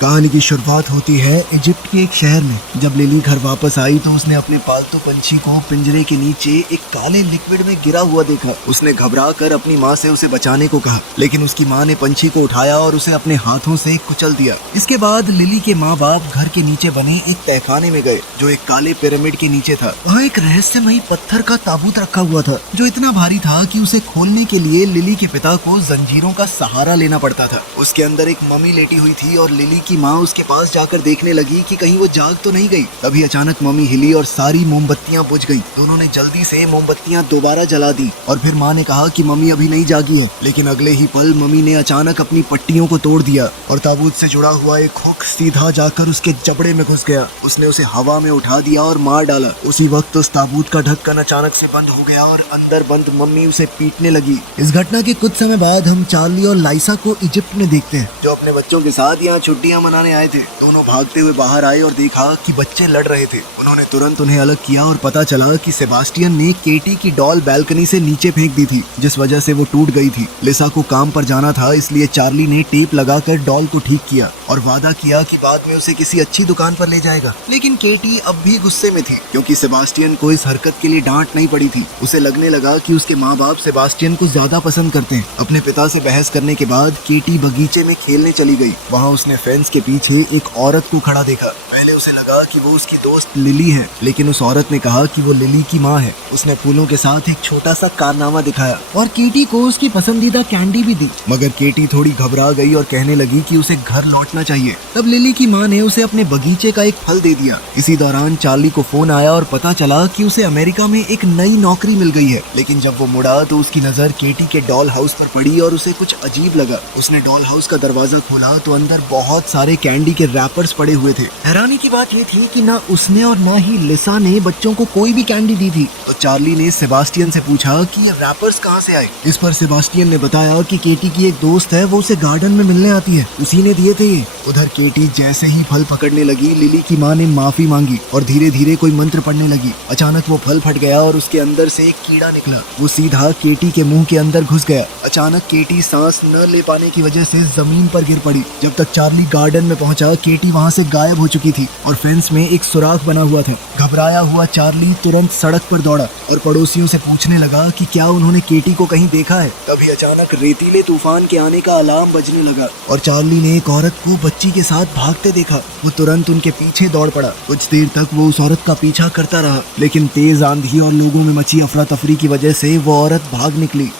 कहानी की शुरुआत होती है इजिप्ट के एक शहर में। जब लिली घर वापस आई तो उसने अपने पालतू पंछी को पिंजरे के नीचे एक काले लिक्विड में गिरा हुआ देखा। उसने घबरा कर अपनी माँ से उसे बचाने को कहा, लेकिन उसकी माँ ने पंछी को उठाया और उसे अपने हाथों से कुचल दिया। इसके बाद लिली के माँ बाप घर के नीचे बने एक तहखाने में गए जो एक काले पिरामिड के नीचे था। वहाँ एक रहस्यमयी पत्थर का ताबूत रखा हुआ था जो इतना भारी था कि उसे खोलने के लिए लिली के पिता को जंजीरों का सहारा लेना पड़ता था। उसके अंदर एक मम्मी लेटी हुई थी और लिली की माँ उसके पास जाकर देखने लगी कि कहीं वो जाग तो नहीं गई। तभी अचानक मम्मी हिली और सारी मोमबत्तियां बुझ गई। दोनों ने जल्दी से मोमबत्तियां दोबारा जला दी और फिर माँ ने कहा कि मम्मी अभी नहीं जागी है। लेकिन अगले ही पल मम्मी ने अचानक अपनी पट्टियों को तोड़ दिया और ताबूत से जुड़ा हुआ एक हुक सीधा जाकर उसके जबड़े में घुस गया। उसने उसे हवा में उठा दिया और मार डाला। उसी वक्त उस ताबूत का ढक्कन अचानक से बंद हो गया और अंदर बंद मम्मी उसे पीटने लगी। इस घटना के कुछ समय बाद हम चार्ली और लाइसा को इजिप्ट में देखते हैं जो अपने बच्चों के साथ यहाँ छुट्टियां मनाने आए थे। दोनों भागते हुए बाहर आए और देखा कि बच्चे लड़ रहे थे। उन्होंने तुरंत उन्हें अलग किया और पता चला कि सेबास्टियन ने केटी की डॉल बैल्कनी से नीचे फेंक दी थी, जिस वजह से वो टूट गई थी। लिसा को काम पर जाना था, इसलिए चार्ली ने टेप लगाकर डॉल को ठीक किया और वादा किया कि बाद में उसे किसी अच्छी दुकान पर ले जाएगा। लेकिन केटी अब भी गुस्से में थी क्योंकि सेबास्टियन को इस हरकत के लिए डांट नहीं पड़ी थी। उसे लगने लगा कि उसके माँ बाप सेबास्टियन को ज्यादा पसंद करते हैं। अपने पिता से बहस करने के बाद केटी बगीचे में खेलने चली गई। वहाँ उसने फेंस के पीछे एक औरत को खड़ा देखा। पहले उसे लगा कि वो उसकी दोस्त लिली है, लेकिन उस औरत ने कहा कि वो लिली की माँ है। उसने फूलों के साथ एक छोटा सा कारनामा दिखाया और केटी को उसकी पसंदीदा कैंडी भी दी। मगर केटी थोड़ी घबरा गई और कहने लगी कि उसे घर लौटना चाहिए। तब लिली की माँ ने उसे अपने बगीचे का एक फल दे दिया। इसी दौरान चार्ली को फोन आया और पता चला कि उसे अमेरिका में एक नई नौकरी मिल गई है। लेकिन जब वो मुड़ा तो उसकी नजर केटी के डॉल हाउस पर पड़ी और उसे कुछ अजीब लगा। उसने डॉल हाउस का दरवाजा खोला तो अंदर बहुत सारे कैंडी के रैपर्स पड़े हुए थे। हैरानी की बात ये थी कि ना उसने और ना ही लिसा ने बच्चों को कोई भी कैंडी दी थी। तो चार्ली ने सेबास्टियन से पूछा कि ये रैपर्स कहाँ से आए। इस पर सेबास्टियन ने बताया कि केटी की एक दोस्त है, वो उसे गार्डन में मिलने आती है, उसी ने दिए थे ये। उधर केटी जैसे ही फल पकड़ने लगी, लिली की माँ ने माफी मांगी और धीरे धीरे कोई मंत्र पढ़ने लगी। अचानक वो फल फट गया और उसके अंदर से एक कीड़ा निकला। वो सीधा केटी के मुंह के अंदर घुस गया। अचानक केटी सांस न ले पाने की वजह से जमीन पर गिर पड़ी। जब तक चार्ली गार्डन में पहुंचा, केटी वहां से गायब हो चुकी थी और फेंस में एक सुराख बना हुआ था। घबराया हुआ चार्ली तुरंत सड़क पर दौड़ा और पड़ोसियों से पूछने लगा कि क्या उन्होंने केटी को कहीं देखा है। तभी अचानक रेतीले तूफान के आने का अलार्म बजने लगा और चार्ली ने एक औरत को बच्ची के साथ भागते देखा। वो तुरंत उनके पीछे दौड़ पड़ा। कुछ देर तक वो उस औरत का पीछा करता रहा, लेकिन तेज आंधी और लोगों में मची अफरा तफरी की वजह से वो औरत भाग निकली।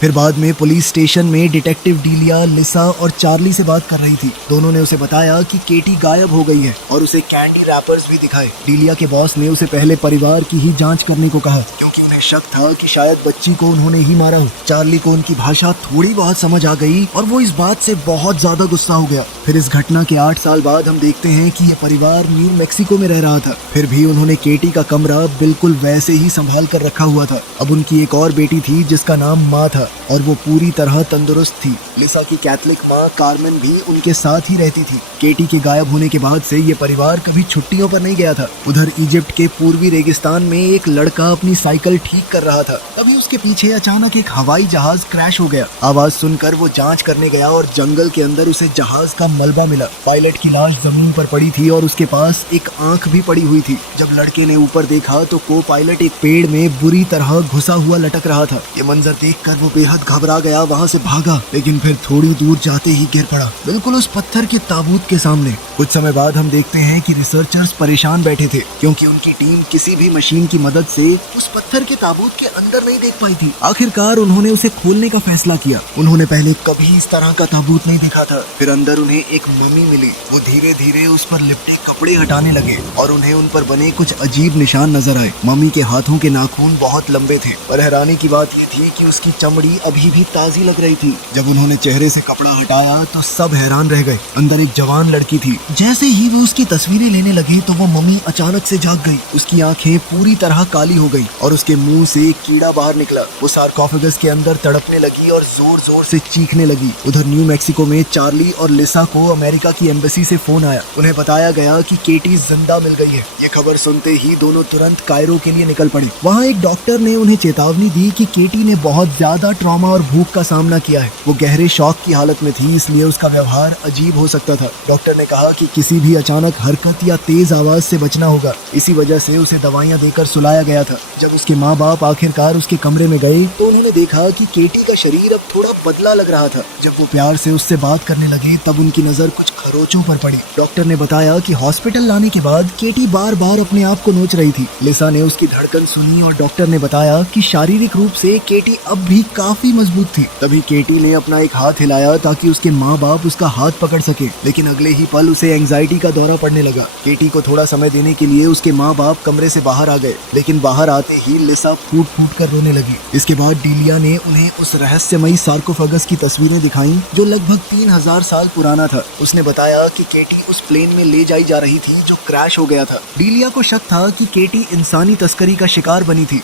फिर बाद में पुलिस स्टेशन में डिटेक्टिव डीलिया लिसा और चार्ली से बात कर रही थी। दोनों ने उसे बताया कि केटी गायब हो गई है और उसे कैंडी रैपर्स भी दिखाए। डीलिया के बॉस ने उसे पहले परिवार की ही जांच करने को कहा क्योंकि उन्हें शक था कि शायद बच्ची को उन्होंने ही मारा हो। चार्ली को उनकी भाषा थोड़ी बहुत समझ आ गई और वो इस बात से बहुत ज्यादा गुस्सा हो गया। फिर इस घटना के 8 साल बाद हम देखते हैं कि ये परिवार न्यू मैक्सिको में रह रहा था। फिर भी उन्होंने केटी का कमरा बिल्कुल वैसे ही संभाल कर रखा हुआ था। अब उनकी एक और बेटी थी जिसका नाम माँ था और वो पूरी तरह तंदुरुस्त थी। लिसा की कैथलिक माँ कार्मेन भी उनके साथ ही रहती थी। केटी के गायब होने के बाद से ये परिवार कभी छुट्टियों पर नहीं गया था। उधर इजिप्ट के पूर्वी रेगिस्तान में एक लड़का अपनी साइकिल ठीक कर रहा था। तभी उसके पीछे अचानक एक हवाई जहाज क्रैश हो गया। आवाज सुनकर वो जांच करने गया और जंगल के अंदर उसे जहाज का मलबा मिला। पायलट की लाश जमीन पर पड़ी थी और उसके पास एक आंख भी पड़ी हुई थी। जब लड़के ने ऊपर देखा तो को पायलट एक पेड़ में बुरी तरह घुसा हुआ लटक रहा था। ये मंजर देखकर वो बेहद घबरा गया, वहाँ से भागा, लेकिन फिर थोड़ी दूर जाते ही गिर पड़ा, बिल्कुल उस पत्थर के ताबूत के सामने। कुछ समय बाद हम देखते हैं कि रिसर्चर्स परेशान बैठे थे क्योंकि उनकी टीम किसी भी मशीन की मदद से उस पत्थर के ताबूत के अंदर नहीं देख पाई थी। आखिरकार उन्होंने उसे खोलने का फैसला किया। उन्होंने पहले कभी इस तरह का ताबूत नहीं देखा था। फिर अंदर उन्हें एक मम्मी मिली। वो धीरे धीरे उस पर लिपटे कपड़े हटाने लगे और उन्हें उन पर बने कुछ अजीब निशान नजर आए। मम्मी के हाथों के नाखून बहुत लंबे थे और हैरानी की बात ये थी कि उसकी चमड़ी अभी भी ताजी लग रही थी। जब उन्होंने चेहरे से कपड़ा हटाया तो सब हैरान रह गए। अंदर एक जवान लड़की थी। जैसे ही वो उसकी तस्वीरें लेने लगे तो वो मम्मी अचानक से जाग गई। उसकी आंखें पूरी तरह काली हो गई और उसके मुंह से एक कीड़ा बाहर निकला। वो सार्कोफेगस के अंदर तड़पने लगी और जोर जोर से चीखने लगी। उधर न्यू मैक्सिको में चार्ली और लिसा को अमेरिका की एम्बेसी से फोन आया। उन्हें बताया गया कि केटी जिंदा मिल गई है। ये खबर सुनते ही दोनों तुरंत कायरो के लिए निकल पड़े। वहाँ एक डॉक्टर ने उन्हें चेतावनी दी कि केटी ने बहुत ज्यादा ट्रॉमा और भूख का सामना किया है। वो गहरे शॉक की हालत में थी, इसलिए उसका व्यवहार अजीब हो सकता था। डॉक्टर ने कहा कि किसी भी अचानक हरकत या तेज आवाज से बचना होगा। इसी वजह से उसे दवाइयां देकर सुलाया गया था। जब उसके माँ बाप आखिरकार उसके कमरे में गए तो उन्होंने देखा कि केटी का शरीर अब थोड़ा बदला लग रहा था। जब वो प्यार से उससे बात करने लगे तब उनकी नजर कुछ खरोचों पर पड़ी। डॉक्टर ने बताया कि हॉस्पिटल लाने के बाद केटी बार बार अपने आप को नोच रही थी। लिसा ने उसकी धड़कन सुनी और डॉक्टर ने बताया कि शारीरिक रूप से केटी अब भी काफी मजबूत थी। तभी केटी ने अपना एक हाथ हिलाया ताकि उसके माँ बाप उसका हाथ पकड़ सके, लेकिन अगले ही पल उसे एंजाइटी का दौरा पड़ने लगा। केटी को थोड़ा समय देने के लिए उसके माँ बाप कमरे से बाहर आ गए, लेकिन बाहर आते ही लिसा फूट फूट कर रोने लगी। इसके बाद डीलिया ने उन्हें उस रहस्यमयी सार्कोफेगस की तस्वीरें दिखाई जो लगभग 3000 साल पुराना था। उसने बताया कि केटी उस प्लेन में ले जाई जा रही थी जो क्रैश हो गया था। डीलिया को शक था कि केटी इंसानी तस्करी का शिकार बनी थी।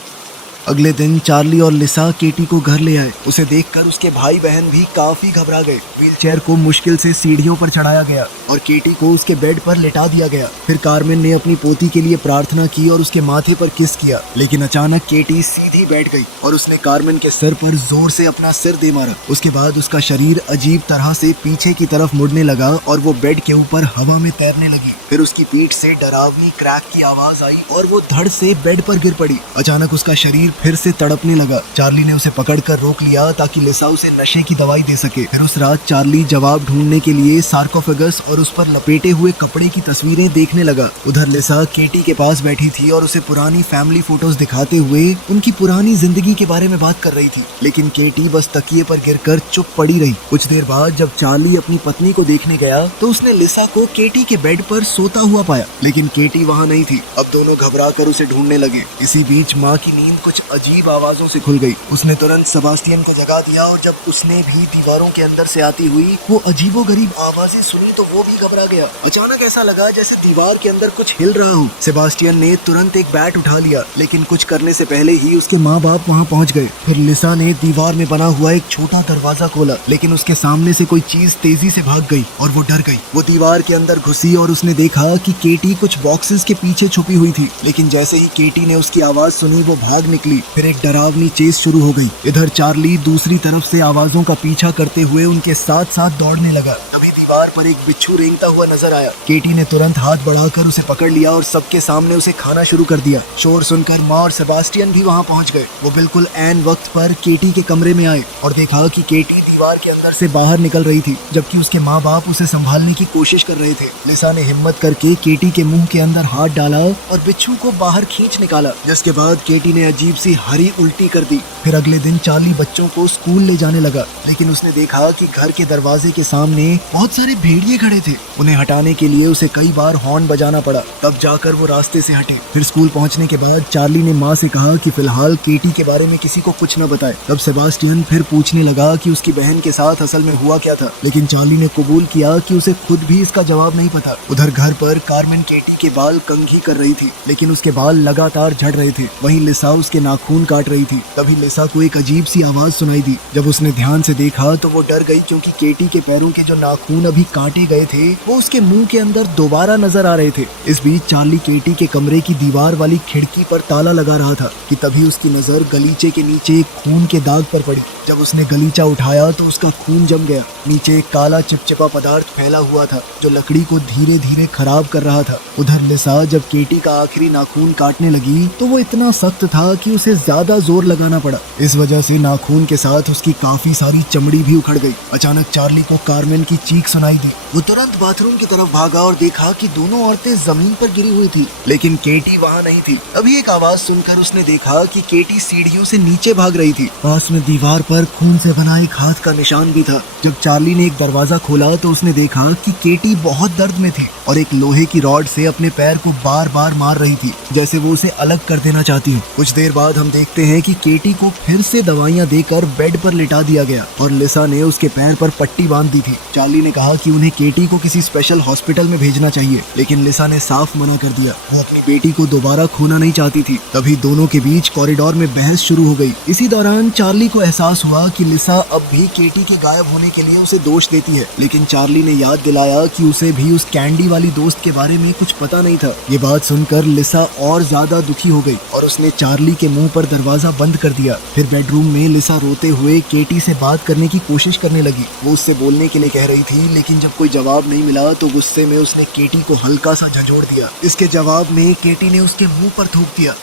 अगले दिन चार्ली और लिसा केटी को घर ले आए। उसे देखकर उसके भाई बहन भी काफी घबरा गए। व्हीलचेयर को मुश्किल से सीढ़ियों पर चढ़ाया गया और केटी को उसके बेड पर लेटा दिया गया। फिर कार्मेन ने अपनी पोती के लिए प्रार्थना की और उसके माथे पर किस किया, लेकिन अचानक केटी सीधी बैठ गई और उसने कार्मेन के सिर पर जोर से अपना सिर दे मारा। उसके बाद उसका शरीर अजीब तरह से पीछे की तरफ मुड़ने लगा और वो बेड के ऊपर हवा में तैरने लगी। फिर उसकी पीठ से डरावनी क्रैक की आवाज आई और वो धड़ से बेड पर गिर पड़ी। अचानक उसका शरीर फिर से तड़पने लगा। चार्ली ने उसे पकड़कर रोक लिया ताकि लिसा उसे नशे की दवाई दे सके। फिर उस रात चार्ली जवाब ढूंढने के लिए सार्कोफेगस और उस पर लपेटे हुए कपड़े की तस्वीरें देखने लगा। उधर लिसा केटी के पास बैठी थी और उसे पुरानी फैमिली फोटोज दिखाते हुए उनकी पुरानी जिंदगी के बारे में बात कर रही थी, लेकिन केटी बस तकिए पर गिरकर चुप पड़ी रही। कुछ देर बाद जब चार्ली अपनी पत्नी को देखने गया तो उसने लिसा को केटी के बेड पर सोता हुआ पाया, लेकिन केटी वहाँ नहीं थी। अब दोनों घबरा कर उसे ढूंढने लगे। इसी बीच माँ की नींद कुछ अजीब आवाजों से खुल गई। उसने तुरंत सेबास्टियन को जगा दिया और जब उसने भी दीवारों के अंदर से आती हुई वो अजीबोगरीब आवाजें सुनी तो वो भी घबरा गया। अचानक ऐसा लगा जैसे दीवार के अंदर कुछ हिल रहा हो। सेबास्टियन ने तुरंत एक बैट उठा लिया, लेकिन कुछ करने से पहले ही उसके माँ बाप वहाँ पहुँच गए। फिर लिसा ने दीवार में बना हुआ एक छोटा दरवाजा खोला, लेकिन उसके सामने से कोई चीज तेजी से भाग गई और वो डर गई। वो दीवार के अंदर घुसी और उसने देखा कि केटी कुछ बॉक्सेस के पीछे छुपी हुई थी, लेकिन जैसे ही केटी ने उसकी आवाज सुनी वो भाग निकली। फिर एक डरावनी चेस शुरू हो गई। इधर चार्ली दूसरी तरफ से आवाजों का पीछा करते हुए उनके साथ साथ दौड़ने लगा। तभी दीवार पर एक बिच्छू रेंगता हुआ नजर आया। केटी ने तुरंत हाथ बढ़ाकर उसे पकड़ लिया और सबके सामने उसे खाना शुरू कर दिया। शोर सुनकर माँ और सेबास्टियन भी वहाँ पहुँच गए। वो बिल्कुल ऐन वक्त पर केटी के कमरे में आए और देखा कि केटी दीवार के अंदर से बाहर निकल रही थी, जबकि उसके माँ बाप उसे संभालने की कोशिश कर रहे थे। लिसा ने हिम्मत करके केटी के मुंह के अंदर हाथ डाला और बिच्छू को बाहर खींच निकाला, जिसके बाद केटी ने अजीब सी हरी उल्टी कर दी। फिर अगले दिन चार्ली बच्चों को स्कूल ले जाने लगा, लेकिन उसने देखा कि घर के दरवाजे के सामने बहुत सारे भेड़िए खड़े थे। उन्हें हटाने के लिए उसे कई बार हॉर्न बजाना पड़ा, तब जाकर वो रास्ते से हटे। फिर स्कूल पहुंचने के बाद चार्ली ने माँ से कहा कि फिलहाल केटी के बारे में किसी को कुछ न बताए। तब सेबास्टियन फिर पूछने लगा कि उसकी बहन के साथ असल में हुआ क्या था, लेकिन चार्ली ने कबूल किया कि उसे खुद भी इसका जवाब नहीं पता। उधर घर पर कार्मेन केटी के बाल कंघी कर रही थी, लेकिन उसके बाल लगातार झड़ रहे थे। वहीं लिसा उसके नाखून काट रही थी। तभी लिसा को एक अजीब सी आवाज सुनाई दी। जब उसने ध्यान से देखा तो वो डर गई, क्योंकि केटी के पैरों के जो नाखून अभी काटे गए थे वो उसके मुंह के अंदर दोबारा नजर आ रहे थे। इस बीच चार्ली केटी के कमरे की दीवार वाली खिड़की पर ताला लगा रहा था कि तभी उसकी नजर गलीचे के नीचे एक खून के दाग पर पड़ी। जब उसने गलीचा उठाया तो उसका खून जम गया। नीचे एक काला चिपचिपा पदार्थ फैला हुआ था जो लकड़ी को धीरे धीरे खराब कर रहा था। उधर लिसा जब केटी का आखिरी नाखून काटने लगी तो वो इतना सख्त था कि उसे ज्यादा जोर लगाना पड़ा। इस वजह से नाखून के साथ उसकी काफी सारी चमड़ी भी उखड़ गई। अचानक चार्ली को कार्मेन की चीख सुनाई दी। वो तुरंत बाथरूम की तरफ भागा और देखा कि दोनों औरतें जमीन पर गिरी हुई थी, लेकिन केटी वहाँ नहीं थी। अभी एक आवाज सुनकर उसने देखा कि केटी सीढ़ियों से नीचे भाग रही थी। पास में दीवार पर खून से बना एक हाथ का निशान भी था। जब चार्ली ने एक दरवाजा खोला तो उसने देखा कि केटी बहुत दर्द में थी और एक लोहे की रॉड से अपने पैर को बार बार मार रही थी, जैसे वो उसे अलग कर देना चाहती हो। कुछ देर बाद हम देखते हैं कि केटी को फिर से दवाइयां देकर बेड पर लिटा दिया गया और लिसा ने उसके पैर पर पट्टी बांध दी थी। चार्ली ने कहा कहा कि उन्हें केटी को किसी स्पेशल हॉस्पिटल में भेजना चाहिए, लेकिन लिसा ने साफ मना कर दिया। वो अपनी बेटी को दोबारा खोना नहीं चाहती थी। तभी दोनों के बीच कॉरिडोर में बहस शुरू हो गई। इसी दौरान चार्ली को एहसास हुआ कि लिसा अब भी केटी के गायब होने के लिए उसे दोष देती है, लेकिन चार्ली ने याद दिलाया कि उसे भी उस कैंडी वाली दोस्त के बारे में कुछ पता नहीं था। ये बात सुनकर लिसा और ज्यादा दुखी हो गई और उसने चार्ली के मुंह पर दरवाजा बंद कर दिया। फिर बेडरूम में लिसा रोते हुए केटी से बात करने की कोशिश करने लगी। वो उससे बोलने के लिए कह रही थी, लेकिन जब कोई जवाब नहीं मिला तो गुस्से में उसने केटी को हल्का सा झंझोड़ दिया। इसके जवाब में केटी ने उसके मुंह पर थूक दिया।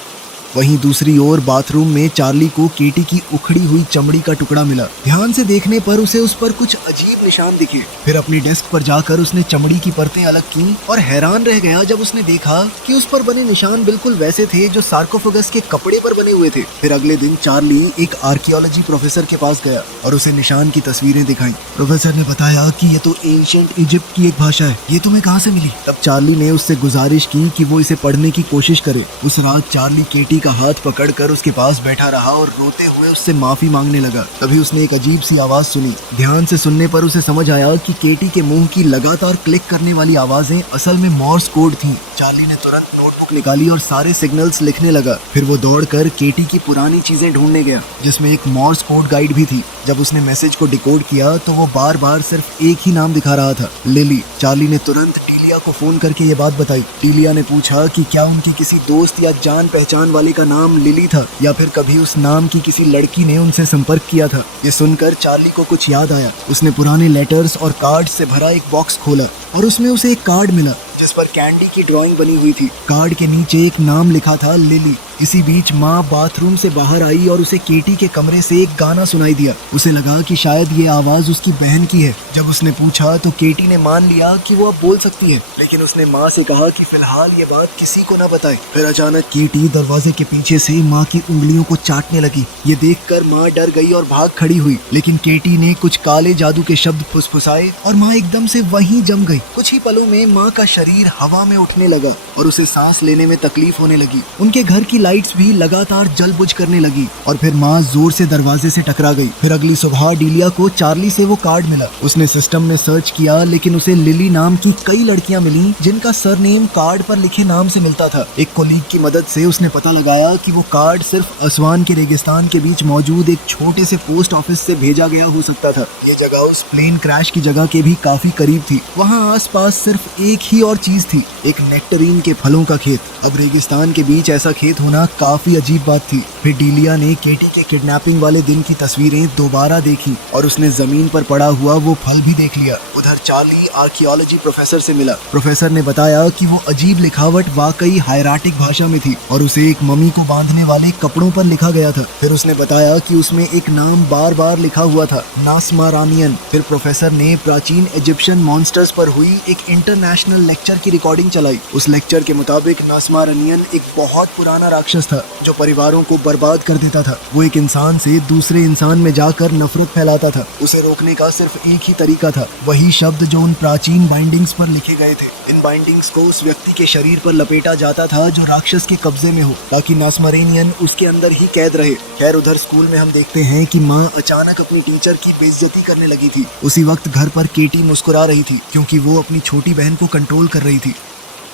वहीं दूसरी ओर बाथरूम में चार्ली को केटी की उखड़ी हुई चमड़ी का टुकड़ा मिला। ध्यान से देखने पर उसे उस पर कुछ अजीब निशान दिखे। फिर अपनी डेस्क पर जाकर उसने चमड़ी की परतें अलग की और हैरान रह गया जब उसने देखा कि उस पर बने निशान बिल्कुल वैसे थे जो सार्कोफेगस के कपड़े पर बने हुए थे। फिर अगले दिन चार्ली एक आर्कियोलॉजी प्रोफेसर के पास गया और उसे निशान की तस्वीरें दिखाई। प्रोफेसर ने बताया कि ये तो एंशिएंट इजिप्ट की एक भाषा है, ये तुम्हें कहाँ से मिली? तब चार्ली ने उससे गुजारिश की कि वो इसे पढ़ने की कोशिश करे। उस रात चार्ली केटी का हाथ पकड़कर उसके पास बैठा रहा और रोते हुए उससे माफी मांगने लगा। तभी उसने एक अजीब सी आवाज सुनी। ध्यान से सुनने पर उसे समझ आया कि केटी के मुंह की लगातार क्लिक करने वाली आवाजें असल में मॉर्स कोड थीं। चार्ली ने तुरंत नोटबुक निकाली और सारे सिग्नल्स लिखने लगा। फिर वो दौड़कर केटी की पुरानी चीजें ढूंढने गया, जिसमें एक मॉर्स कोड गाइड भी थी। जब उसने मैसेज को डिकोड किया तो वो बार बार सिर्फ एक ही नाम दिखा रहा था, लिली। चार्ली ने तुरंत डीलिया को फोन करके ये बात बताई। डीलिया ने पूछा कि क्या उनकी किसी दोस्त या जान पहचान वाले का नाम लिली था या फिर कभी उस नाम की किसी लड़की ने उनसे संपर्क किया था। ये सुनकर चार्ली को कुछ याद आया। उसने पुराने लेटर्स और कार्ड से भरा एक बॉक्स खोला और उसमें उसे एक कार्ड मिला जिस पर कैंडी की ड्राइंग बनी हुई थी। कार्ड के नीचे एक नाम लिखा था, लिली। इसी बीच माँ बाथरूम से बाहर आई और उसे केटी के कमरे से एक गाना सुनाई दिया। उसे लगा कि शायद ये आवाज उसकी बहन की है। जब उसने पूछा तो केटी ने मान लिया कि वो अब बोल सकती है, लेकिन उसने माँ से कहा कि फिलहाल ये बात किसी को न बताए। फिर अचानक केटी दरवाजे के पीछे से माँ की उंगलियों को चाटने लगी। ये देखकर माँ डर गई और भाग खड़ी हुई, लेकिन केटी ने कुछ काले जादू के शब्द फुसफुसाए और माँ एकदम से वहीं जम गई। कुछ ही पलों में माँ का शरीर हवा में उठने लगा और उसे सांस लेने में तकलीफ होने लगी। उनके घर की लाइट्स भी लगातार जल बुझ करने लगी और फिर माँ जोर से दरवाजे से टकरा गई। फिर अगली सुबह डीलिया को चार्ली से वो कार्ड मिला। उसने सिस्टम में सर्च किया, लेकिन उसे लिली नाम की कई लड़कियां मिली जिनका सरनेम कार्ड पर लिखे नाम से मिलता था। एक कोलीग की मदद से उसने पता लगाया कि वो कार्ड सिर्फ असवान के रेगिस्तान के बीच मौजूद एक छोटे से पोस्ट ऑफिस से भेजा गया हो सकता था। ये जगह उस प्लेन क्रैश की जगह के भी काफी करीब थी। वहाँ आसपास सिर्फ एक ही और चीज थी, एक नेक्टरीन के फलों का खेत। अब रेगिस्तान के बीच ऐसा खेत होना काफी अजीब बात थी। फिर डीलिया ने केटी के किडनैपिंग वाले दिन की तस्वीरें दोबारा देखी और उसने जमीन पर पड़ा हुआ वो फल भी देख लिया। उधर चार्ली आर्कियोलॉजी प्रोफेसर से मिला। प्रोफेसर ने बताया कि वो अजीब लिखावट वाकई हायराटिक भाषा में थी और उसे एक मम्मी को बांधने वाले कपड़ों पर लिखा गया था। फिर उसने बताया कि उसमें एक नाम बार बार लिखा हुआ था, नास्मारानियन। फिर प्रोफेसर ने प्राचीन इजिप्शियन मॉन्स्टर्स पर हुई एक इंटरनेशनल लेक्चर की रिकॉर्डिंग चलाई। उस लेक्चर के मुताबिक नास्मारानियन एक बहुत पुराना राक्षस था जो परिवारों को बर्बाद कर देता था। वो एक इंसान से दूसरे इंसान में जाकर नफरत फैलाता था। उसे रोकने का सिर्फ एक ही तरीका था, वही शब्द जो उन प्राचीन बाइंडिंग्स पर लिखे गए थे। इन बाइंडिंग्स को उस व्यक्ति के शरीर पर लपेटा जाता था जो राक्षस के कब्जे में हो, ताकि नास्मारेनियन उसके अंदर ही कैद रहे। खैर, उधर स्कूल में हम देखते हैं कि माँ अचानक अपनी टीचर की बेइज्जती करने लगी थी। उसी वक्त घर पर केटी मुस्कुरा रही थी क्योंकि वो अपनी छोटी बहन को कंट्रोल कर रही थी।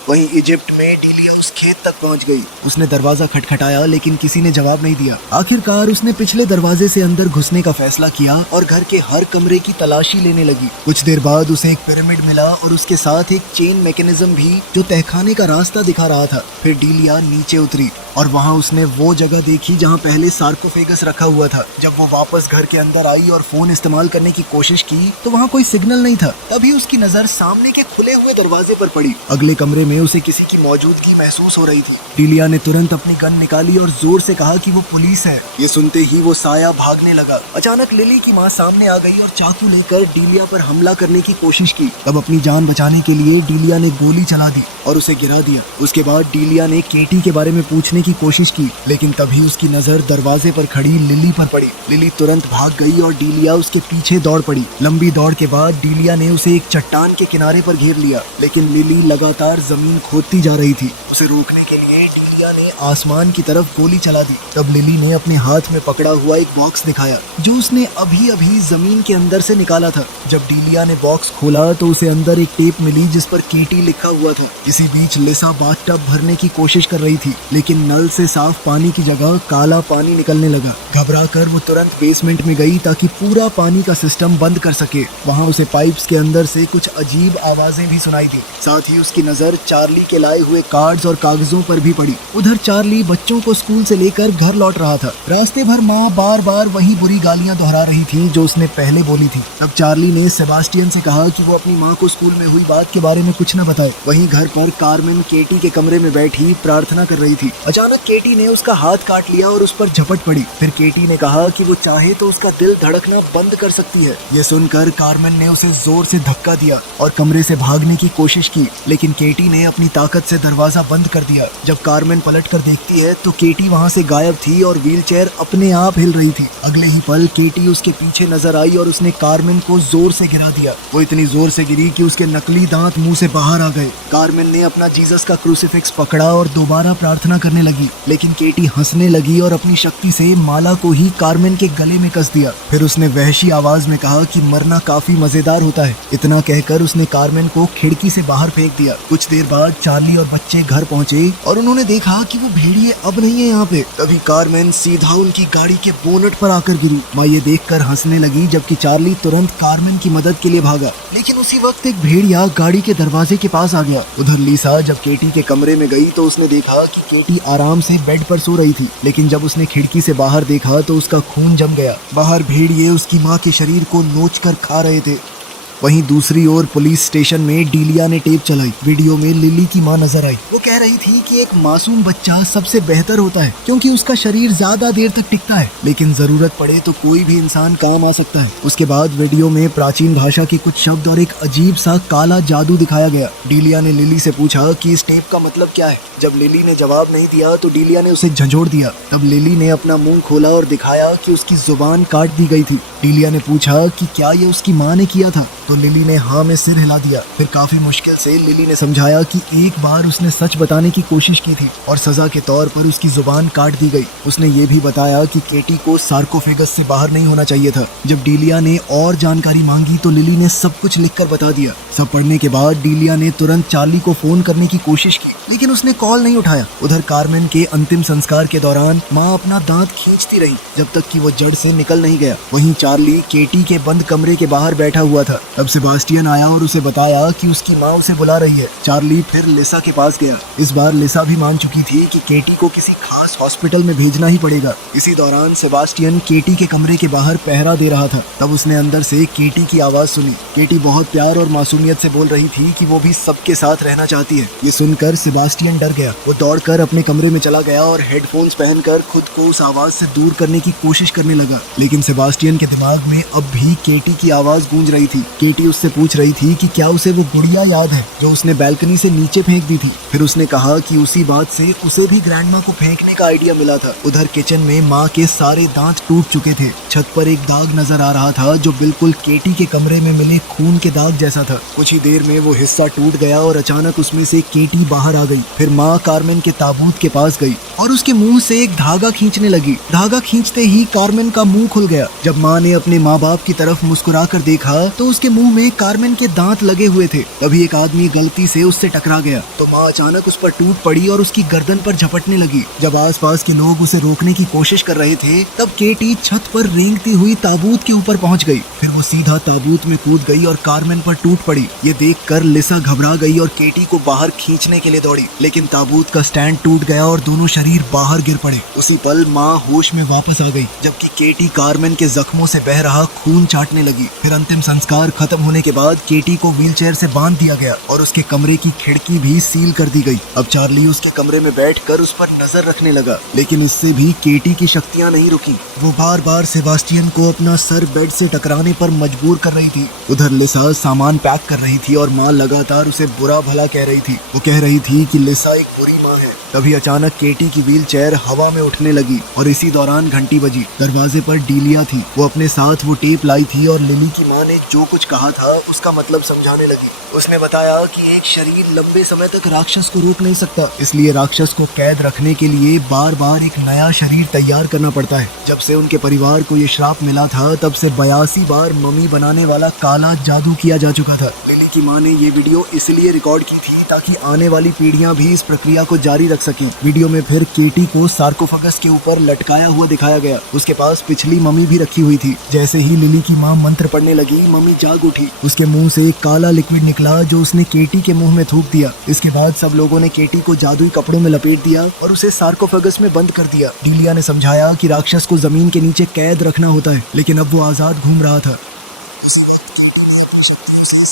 वहीं इजिप्ट में डीलिया उस खेत तक पहुंच गई। उसने दरवाजा खटखटाया, लेकिन किसी ने जवाब नहीं दिया। आखिरकार उसने पिछले दरवाजे से अंदर घुसने का फैसला किया और घर के हर कमरे की तलाशी लेने लगी। कुछ देर बाद उसे एक पिरामिड मिला और उसके साथ एक चेन मैकेनिज्म भी जो तहखाने का रास्ता दिखा रहा था। फिर डीलिया नीचे उतरी और वहाँ उसने वो जगह देखी जहाँ पहले सार्कोफेगस रखा हुआ था। जब वो वापस घर के अंदर आई और फोन इस्तेमाल करने की कोशिश की तो वहाँ कोई सिग्नल नहीं था। तभी उसकी नजर सामने के खुले हुए दरवाजे पर पड़ी। अगले कमरे में उसे किसी की मौजूदगी महसूस हो रही थी। डीलिया ने तुरंत अपनी गन निकाली और जोर से कहा कि वो पुलिस है। ये सुनते ही वो साया भागने लगा। अचानक लिली की माँ सामने आ गई और चाकू लेकर डीलिया पर हमला करने की कोशिश की। तब अपनी जान बचाने के लिए डीलिया ने गोली चला दी और उसे गिरा दिया। उसके बाद डीलिया ने केटी के बारे में पूछने की कोशिश की, लेकिन तभी उसकी नजर दरवाजे पर खड़ी लिली पर पड़ी। लिली तुरंत भाग गई और डीलिया उसके पीछे दौड़ पड़ी। लंबी दौड़ के बाद डीलिया ने उसे एक चट्टान के किनारे पर घेर लिया, लेकिन लिली लगातार जमीन खोदती जा रही थी। उसे रोकने के लिए डीलिया ने आसमान की तरफ गोली चला दी। तब लिली ने अपने हाथ में पकड़ा हुआ एक बॉक्स दिखाया जो उसने अभी अभी जमीन के अंदर से निकाला था। जब डीलिया ने बॉक्स खोला तो उसे अंदर एक टेप मिली जिस पर केटी लिखा हुआ था। इसी बीच लिसा बाथटब भरने की कोशिश कर रही थी, लेकिन नल से साफ पानी की जगह काला पानी निकलने लगा। घबराकर वो तुरंत बेसमेंट में गई ताकि पूरा पानी का सिस्टम बंद कर सके। वहाँ उसे पाइप्स के अंदर से कुछ अजीब आवाजें भी सुनाई दी। साथ ही उसकी नजर चार्ली के लाए हुए कार्ड्स और कागजों पर भी पड़ी। उधर चार्ली बच्चों को स्कूल से लेकर घर लौट रहा था। रास्ते भर माँ बार बार वही बुरी गालियां दोहरा रही थी जो उसने पहले बोली थी। तब चार्ली ने सेबास्टियन से कहा कि वो अपनी माँ को स्कूल में हुई बात के बारे में कुछ न बताए। वहीं घर पर कार्मेन केटी के कमरे में बैठी प्रार्थना कर रही थी। अचानक केटी ने उसका हाथ काट लिया और उस पर झपट पड़ी। फिर केटी ने कहा कि वो चाहे तो उसका दिल धड़कना बंद कर सकती है। ये सुनकर कार्मेन ने उसे जोर से धक्का दिया और कमरे से भागने की कोशिश की, लेकिन केटी ने अपनी ताकत से दरवाजा बंद कर दिया। जब कार्मेन पलटकर देखती है तो केटी वहाँ से गायब थी और व्हीलचेयर अपने आप हिल रही थी। अगले ही पल केटी उसके पीछे नजर आई और उसने कार्मेन को जोर से गिरा दिया। वो इतनी जोर से गिरी कि उसके नकली दांत मुंह से बाहर आ गए। कार्मेन ने अपना जीसस का क्रूसीफिक्स पकड़ा और दोबारा प्रार्थना करने लगी, लेकिन केटी हंसने लगी और अपनी शक्ति से माला को ही कार्मेन के गले में कस दिया। फिर उसने वहशी आवाज में कहा कि मरना काफी मजेदार होता है। इतना कहकर उसने कार्मेन को खिड़की से बाहर फेंक दिया। कुछ देर बाद चार्ली और बच्चे घर पहुंचे और उन्होंने देखा कि वो भेड़िए अब नहीं है यहाँ पे। तभी कार्मेन सीधा उनकी गाड़ी के बोनट पर आकर गिरी। माँ ये देखकर हंसने लगी, जबकि चार्ली तुरंत कार्मेन की मदद के लिए भागा। लेकिन उसी वक्त एक भेड़िया गाड़ी के दरवाजे के पास आ गया। उधर लिसा जब केटी के कमरे में गई तो उसने देखा कि केटी आराम से बेड पर सो रही थी, लेकिन जब उसने खिड़की से बाहर देखा तो उसका खून जम गया। बाहर भेड़िए उसकी माँ के शरीर को नोचकर खा रहे थे। वहीं दूसरी ओर पुलिस स्टेशन में डीलिया ने टेप चलाई। वीडियो में लिली की मां नजर आई। वो कह रही थी कि एक मासूम बच्चा सबसे बेहतर होता है क्योंकि उसका शरीर ज्यादा देर तक टिकता है, लेकिन जरूरत पड़े तो कोई भी इंसान काम आ सकता है। उसके बाद वीडियो में प्राचीन भाषा के कुछ शब्द और एक अजीब सा काला जादू दिखाया गया। डीलिया ने लिली से पूछा कि इस टेप का मतलब क्या है। जब लिली ने जवाब नहीं दिया तो डीलिया ने उसे झंझोड़ दिया। तब लिली ने अपना मुंह खोला और दिखाया कि उसकी जुबान काट दी गई थी। डीलिया ने पूछा कि क्या ये उसकी माँ ने किया था, तो लिली ने हाँ में सिर हिला दिया। फिर काफी मुश्किल से लिली ने समझाया कि एक बार उसने सच बताने की कोशिश की थी और सजा के तौर पर उसकी जुबान काट दी गई। उसने ये भी बताया कि केटी को सार्कोफेगस से बाहर नहीं होना चाहिए था। जब डीलिया ने और जानकारी मांगी तो लिली ने सब कुछ लिखकर बता दिया। सब पढ़ने के बाद डीलिया ने तुरंत चार्ली को फोन करने की कोशिश की, लेकिन उसने कॉल नहीं उठाया। उधर कार्मेन के अंतिम संस्कार के दौरान माँ अपना दांत खींचती रही जब तक कि वो जड़ से निकल नहीं गया। वहीं चार्ली केटी के बंद कमरे के बाहर बैठा हुआ था। तब सेबास्टियन आया और उसे बताया कि उसकी माँ उसे बुला रही है। चार्ली फिर लिसा के पास गया। इस बार लिसा भी मान चुकी थी कि केटी को किसी खास हॉस्पिटल में भेजना ही पड़ेगा। इसी दौरान सेबास्टियन केटी के कमरे के बाहर पहरा दे रहा था। तब उसने अंदर से केटी की आवाज सुनी। केटी बहुत प्यार और मासूमियत से बोल रही थी कि वो भी सबके साथ रहना चाहती है। ये सुनकर सेबास्टियन डर गया। वो दौड़कर अपने कमरे में चला गया और हेडफोन्स पहनकर खुद को उस आवाज से दूर करने की कोशिश करने लगा, लेकिन सेबास्टियन के दिमाग में अब भी केटी की आवाज गूंज रही थी। केटी उससे पूछ रही थी कि क्या उसे वो गुड़िया याद है जो उसने बैल्कनी से नीचे फेंक दी थी। फिर उसने कहा कि उसी बात से उसे भी ग्रैंडमा को फेंकने का आइडिया मिला था। उधर किचन में माँ के सारे दांत टूट चुके थे। छत पर एक दाग नजर आ रहा था जो बिल्कुल केटी के कमरे में मिले खून के दाग जैसा था। कुछ ही देर में वो हिस्सा टूट गया और अचानक उसमें से केटी बाहर आ गई। फिर माँ कार्मेन के ताबूत के पास गई और उसके मुंह से एक धागा खींचने लगी। धागा खींचते ही कार्मेन का मुंह खुल गया। जब माँ ने अपने माँ बाप की तरफ मुस्कुरा कर देखा तो उसके मुंह में कार्मेन के दांत लगे हुए थे। तभी एक आदमी गलती से उससे टकरा गया तो माँ अचानक उस पर टूट पड़ी और उसकी गर्दन पर झपटने लगी। जब आसपास के लोग उसे रोकने की कोशिश कर रहे थे तब केटी छत पर रेंगती हुई ताबूत के ऊपर पहुंच गई। फिर वो सीधा ताबूत में कूद गई और कार्मेन पर टूट पड़ी। ये देखकर लिसा घबरा गई और केटी को बाहर खींचने के लिए दौड़ी, लेकिन ताबूत का स्टैंड टूट गया और दोनों शरीर बाहर गिर पड़े। उसी पल माँ होश में वापस आ गई, जबकि केटी कार्मेन के जख्मों से बह रहा खून चाटने लगी। फिर अंतिम संस्कार खत्म होने के बाद केटी को व्हीलचेयर से बांध दिया गया और उसके कमरे की खिड़की भी सील कर दी गई। अब चार्ली उसके कमरे में बैठकर उस पर नजर रखने लगा, लेकिन इससे भी केटी की शक्तियां नहीं रुकी। वो बार बार सेबास्टियन को अपना सर बेड से टकराने पर मजबूर कर रही थी। उधर लिसा सामान पैक कर रही थी और माँ लगातार उसे बुरा भला कह रही थी। वो कह रही थी लगी कि लिसा एक बुरी माँ है। तभी अचानक केटी की व्हील चेयर हवा में उठने लगी और इसी दौरान घंटी बजी। दरवाजे पर डीलिया थी। वो अपने साथ वो टेप लाई थी और लिली की माँ ने जो कुछ कहा था उसका मतलब समझाने लगी। उसने बताया कि एक शरीर लंबे समय तक राक्षस को रोक नहीं सकता, इसलिए राक्षस को कैद रखने के लिए बार बार एक नया शरीर तैयार करना पड़ता है। जब से उनके परिवार को ये श्राप मिला था तब से 82 बार मम्मी बनाने वाला काला जादू किया जा चुका था। लिली की माँ ने ये वीडियो इसलिए रिकॉर्ड की थी ताकि आने वाली पीढ़ियां भी इस प्रक्रिया को जारी रख सकें। वीडियो में फिर केटी को सार्कोफागस के ऊपर लटकाया हुआ दिखाया गया। उसके पास पिछली मम्मी भी रखी हुई थी। जैसे ही लिली की माँ मंत्र पढ़ने लगी, मम्मी जाग उठी। उसके मुंह से एक काला लिक्विड निकला जो उसने केटी के मुंह में थूक दिया। इसके बाद सब लोगों ने केटी को जादुई कपड़ों में लपेट दिया और उसे सार्कोफागस में बंद कर दिया। डीलिया ने समझाया कि राक्षस को जमीन के नीचे कैद रखना होता है, लेकिन अब वो आजाद घूम रहा था।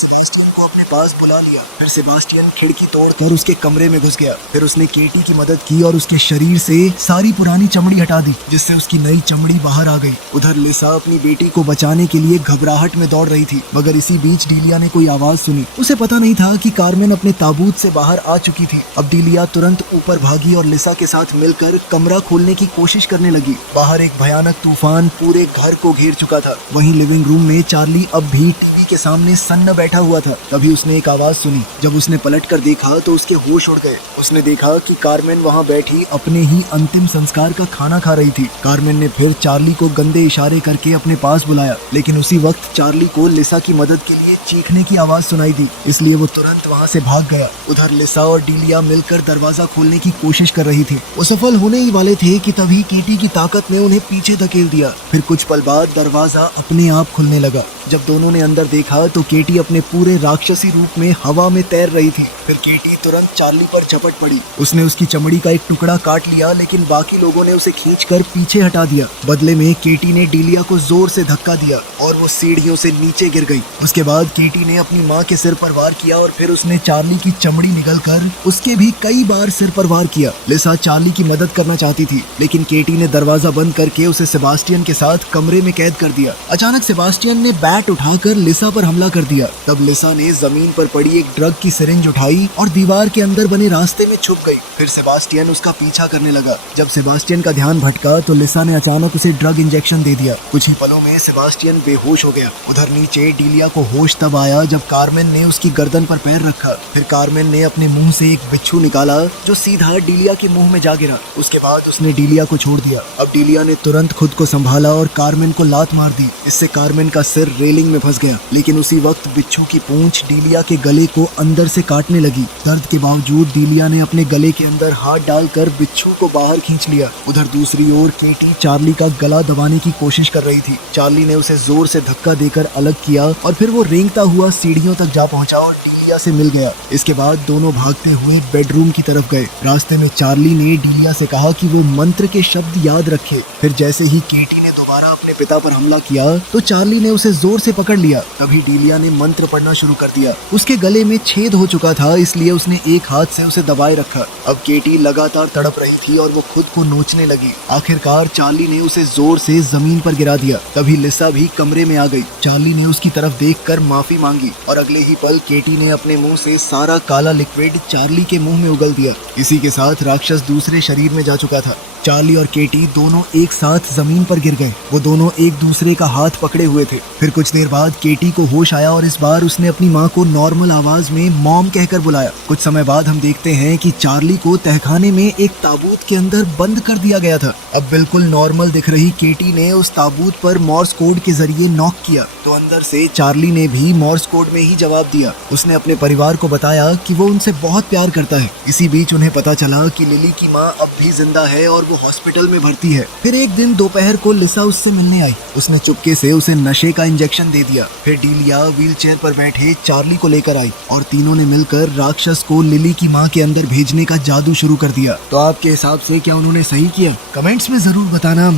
सेबास्टियन को अपने पास बुला लिया। फिर सेबास्टियन खिड़की तोड़कर उसके कमरे में घुस गया। फिर उसने केटी की मदद की और उसके शरीर से सारी पुरानी चमड़ी हटा दी, जिससे उसकी नई चमड़ी बाहर आ गई। उधर लिसा अपनी बेटी को बचाने के लिए घबराहट में दौड़ रही थी, मगर इसी बीच डीलिया ने कोई आवाज सुनी। उसे पता नहीं था कि कार्मेन अपने ताबूत से बाहर आ चुकी थी। अब डीलिया तुरंत ऊपर भागी और लिसा के साथ मिलकर कमरा खोलने की कोशिश करने लगी। बाहर एक भयानक तूफान पूरे घर को घेर चुका था। वहीं लिविंग रूम में चार्ली अब भी टीवी के सामने सन्न बैठा हुआ था। तभी उसने एक आवाज सुनी। जब उसने पलटकर देखा तो उसके होश उड़ गए। उसने देखा कि कार्मेन वहां बैठी अपने ही अंतिम संस्कार का खाना खा रही थी। कार्मेन ने फिर चार्ली को गंदे इशारे करके अपने पास बुलाया, लेकिन उसी वक्त चार्ली को लिसा की मदद के लिए चीखने की आवाज सुनाई दी, इसलिए वो तुरंत वहां से भाग गया। उधर लिसा और डीलिया मिलकर दरवाजा खोलने की कोशिश कर रही थी। वो सफल होने ही वाले थे कि तभी केटी की ताकत ने उन्हें पीछे धकेल दिया। फिर कुछ पल बाद दरवाजा अपने आप खुलने लगा। जब दोनों ने अंदर देखा तो केटी अपने पूरे राक्षसी रूप में हवा में तैर रही थी। फिर केटी तुरंत चार्ली पर झपट पड़ी। उसने उसकी चमड़ी का एक टुकड़ा काट लिया, लेकिन बाकी लोगों ने उसे खींचकर पीछे हटा दिया। बदले में केटी ने डीलिया को जोर से धक्का दिया और वो सीढ़ियों से नीचे गिर गई। उसके बाद केटी ने अपनी माँ के सिर पर वार किया और फिर उसने चार्ली की चमड़ी निगलकर उसके भी कई बार सिर पर वार किया। लिसा चार्ली की मदद करना चाहती थी, लेकिन केटी ने दरवाजा बंद करके उसे सेबास्टियन के साथ कमरे में कैद कर दिया। अचानक सेबास्टियन ने बैट उठाकर लिसा पर हमला कर दिया। तब लिसा ने जमीन पर पड़ी एक ड्रग की सिरिंज उठाई और दीवार के अंदर बने रास्ते में छुप गई। फिर सेबास्टियन उसका पीछा करने लगा। जब सेबास्टियन का ध्यान भटका तो लिसा ने अचानक उसे ड्रग इंजेक्शन दे दिया। कुछ ही पलों में सेबास्टियन बेहोश हो गया। उधर नीचे डीलिया को होश तब आया जब कार्मेन ने उसकी गर्दन पर पैर रखा। फिर कार्मेन ने अपने मुंह से एक बिच्छू निकाला जो सीधा डीलिया के मुंह में जा गिरा। उसके बाद उसने डीलिया को छोड़ दिया। अब डीलिया ने तुरंत खुद को संभाला और कार्मेन को लात मार दी। इससे कार्मेन का सिर रेलिंग में फंस गया, लेकिन उसी वक्त बिच्छू की पूंछ डीलिया के गले को अंदर से काटने लगी। दर्द के बावजूद डीलिया ने अपने गले के अंदर हाथ डालकर बिच्छू को बाहर खींच लिया। उधर दूसरी ओर केटी चार्ली का गला दबाने की कोशिश कर रही थी। चार्ली ने उसे जोर से धक्का देकर अलग किया और फिर वो रेंगता हुआ सीढ़ियों तक जा पहुंचा और डीलिया से मिल गया। इसके बाद दोनों भागते हुए बेडरूम की तरफ गए। रास्ते में चार्ली ने डीलिया से कहा कि वो मंत्र के शब्द याद रखे। फिर जैसे ही केटी ने दोबारा अपने पिता पर हमला किया तो चार्ली ने उसे जोर से पकड़ लिया। तभी डीलिया ने मंत्र पढ़ना शुरू कर दिया। उसके गले में छेद हो चुका था, इसलिए उसने एक हाथ से उसे दबाए रखा। अब केटी लगातार तड़प रही थी और वो खुद को नोचने लगी। आखिरकार चार्ली ने उसे जोर से जमीन पर गिरा दिया। तभी लिसा भी कमरे में आ गई। चार्ली ने उसकी तरफ देखकर माफी मांगी और अगले ही पल केटी ने अपने मुंह से सारा काला लिक्विड चार्ली के मुंह में उगल दिया। इसी के साथ राक्षस दूसरे शरीर में जा चुका था। चार्ली और केटी दोनों एक साथ जमीन पर गिर गए। वो दोनों एक दूसरे का हाथ पकड़े हुए थे। फिर कुछ देर बाद केटी को होश आया और इस बार उसने अपनी माँ को नॉर्मल आवाज में मॉम कहकर बुलाया। कुछ समय बाद हम देखते हैं कि चार्ली को तहखाने में एक ताबूत के अंदर बंद कर दिया गया था। अब बिल्कुल नॉर्मल दिख रही केटी ने उस ताबूत पर मॉर्स कोड के जरिए नॉक किया तो अंदर से चार्ली ने भी मॉर्स कोड में ही जवाब दिया। उसने अपने परिवार को बताया कि वो उनसे बहुत प्यार करता है। इसी बीच उन्हें पता चला कि लिली की माँ अब भी जिंदा है और वो हॉस्पिटल में भर्ती है। फिर एक दिन दोपहर को लिसा उससे मिलने आई। उसने चुपके से उसे नशे का इंजेक्शन दे दिया। फिर डीलिया व्हीलचेयर पर बैठे चार्ली को लेकर आई और तीनों ने मिलकर राक्षस को लिली की माँ के अंदर भेजने का जादू शुरू कर दिया। तो आपके हिसाब से क्या उन्होंने सही किया? कमेंट्स में जरूर बताना।